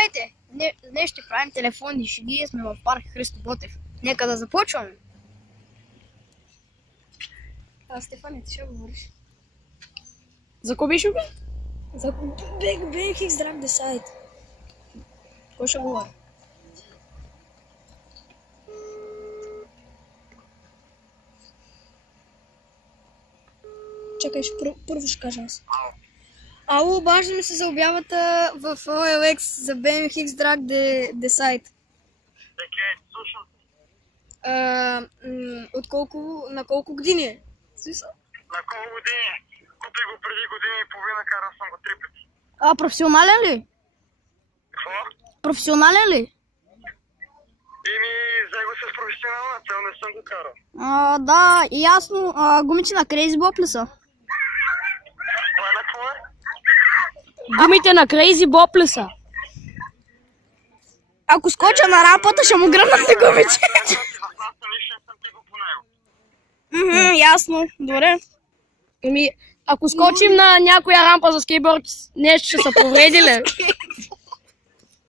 Здравейте! Днес ще правим телефонни шеги, сме в парк Христо Ботев. Нека да започваме. Стефане, ти ще говориш. За кой беше бе? За BMX Drag the Site. Кой ще говори? Чакай, първо ще кажа аз. Ало, обаждаме се за обявата в OLX за BMX Drag the Site. Слушам. На колко години е? На колко години? Купи го преди година и половина, карал съм го 3 пъти. Професионален ли? Какво? Професионален ли? Взе го с професионална цел, не съм го карал. Да, ясно. Гумите на Crazy Bob ли са? Това на какво е? Гумите на Crazy Bob ли са? Ако скоча на рампата, ще му гръмнат на гумите. В нас нищо не съм ти го по него. Ясно. Добре. Ако скочим на някоя рампа за скейтборд, нещо ще се повреди ли?